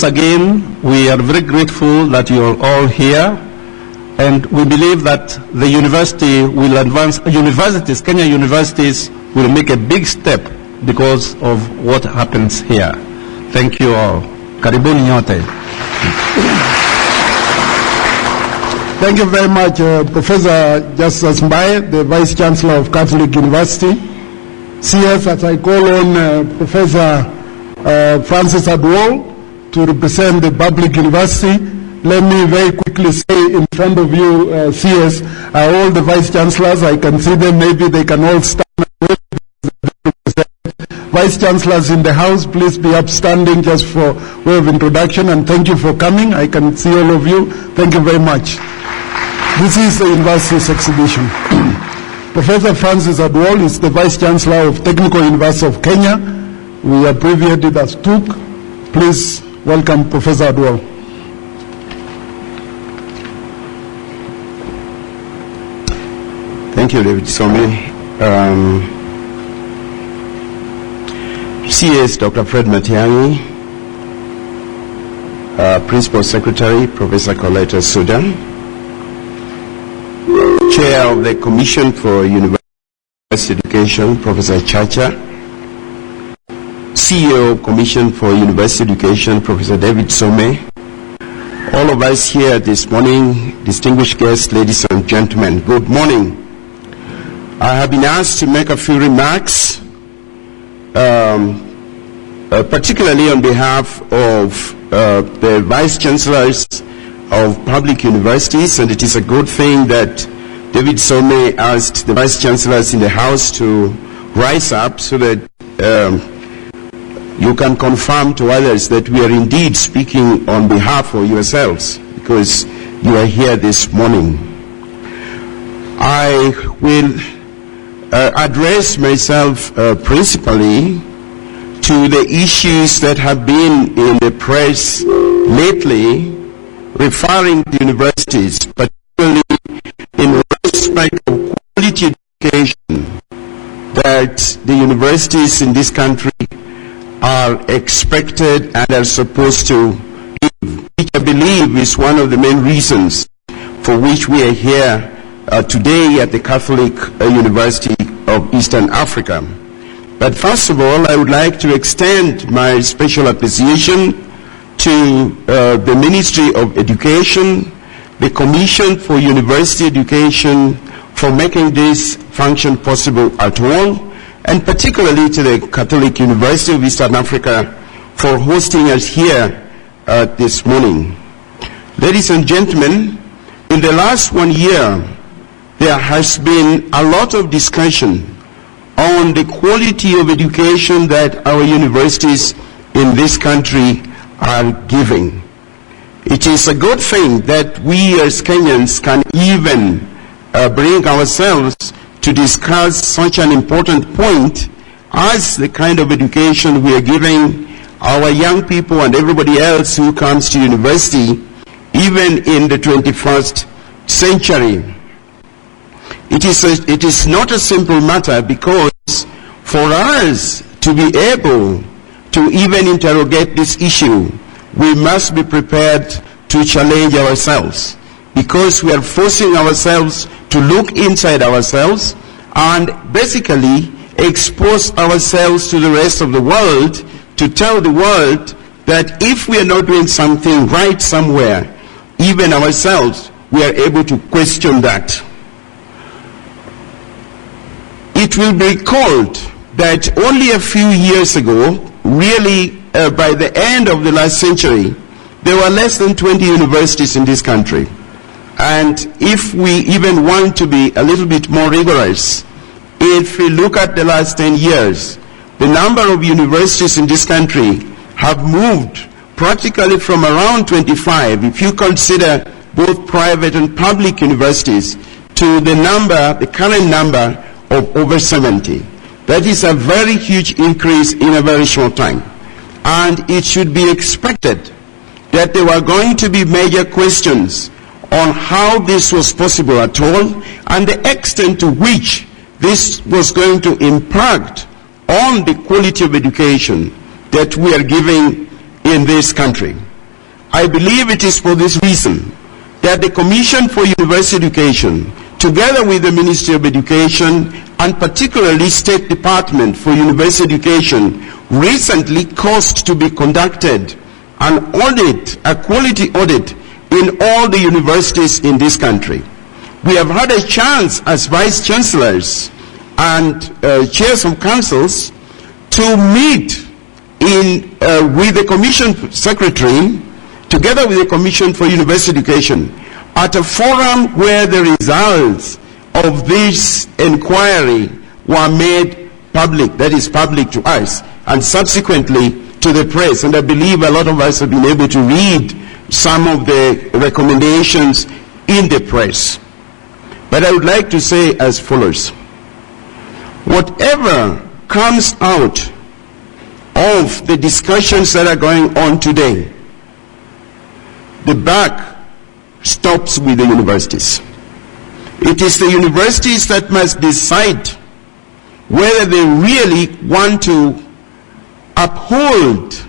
Once again, we are very grateful that you are all here, and we believe that the university will advance, Kenya universities will make a big step because of what happens here. Thank you all. Karibuni nyote. Thank you very much, Professor Justus Mbaye, the Vice Chancellor of Catholic University. CS, as I call on Professor Francis Adwal to represent the public university. Let me very quickly say in front of you, CS, all the Vice Chancellors, I can see them, maybe they can all stand. Vice Chancellors in the House, please be upstanding just for way of introduction, and thank you for coming. I can see all of you. Thank you very much. This is the university's exhibition. Professor Francis Adwal is the Vice Chancellor of Technical University of Kenya. We abbreviate it as TUK. Please welcome Professor Adwal. Thank you, David Some. CS Dr. Fred Matiang'i, Principal Secretary Professor Coletta Sudan, Chair of the Commission for University Education Professor Chacha, CEO of Commission for University Education Professor David Some, all of us here this morning, distinguished guests, ladies and gentlemen, good morning. I have been asked to make a few remarks, particularly on behalf of the Vice Chancellors of public universities, and it is a good thing that David Some asked the Vice Chancellors in the House to rise up so that you can confirm to others that we are indeed speaking on behalf of yourselves, because you are here this morning. I will address myself principally to the issues that have been in the press lately, referring to universities, particularly in respect of quality education that the universities in this country are expected and are supposed to give, which I believe is one of the main reasons for which we are here today at the Catholic University of Eastern Africa. But first of all, I would like to extend my special appreciation to the Ministry of Education, the Commission for University Education, for making this function possible at all, and particularly to the Catholic University of Eastern Africa for hosting us here this morning. Ladies and gentlemen, in the last 1 year, there has been a lot of discussion on the quality of education that our universities in this country are giving. It is a good thing that we as Kenyans can even bring ourselves to discuss such an important point as the kind of education we are giving our young people and everybody else who comes to university, even in the 21st century. It is not a simple matter, because for us to be able to even interrogate this issue, we must be prepared to challenge ourselves, because we are forcing ourselves to look inside ourselves and basically expose ourselves to the rest of the world, to tell the world that if we are not doing something right somewhere, even ourselves, we are able to question that. It will be recalled that only a few years ago, really by the end of the last century, there were less than 20 universities in this country. And if we even want to be a little bit more rigorous, if we look at the last 10 years, the number of universities in this country have moved practically from around 25, if you consider both private and public universities, to the current number of over 70. That is a very huge increase in a very short time. And it should be expected that there were going to be major questions on how this was possible at all, and the extent to which this was going to impact on the quality of education that we are giving in this country. I believe it is for this reason that the Commission for University Education, together with the Ministry of Education and particularly State Department for University Education, recently caused to be conducted an audit, a quality audit in all the universities in this country. We have had a chance as Vice Chancellors and chairs of councils to meet with the Commission Secretary, together with the Commission for University Education, at a forum where the results of this inquiry were made public, that is public to us, and subsequently to the press. And I believe a lot of us have been able to read some of the recommendations in the press. But I would like to say as follows: whatever comes out of the discussions that are going on today, the buck stops with the universities. It is the universities that must decide whether they really want to uphold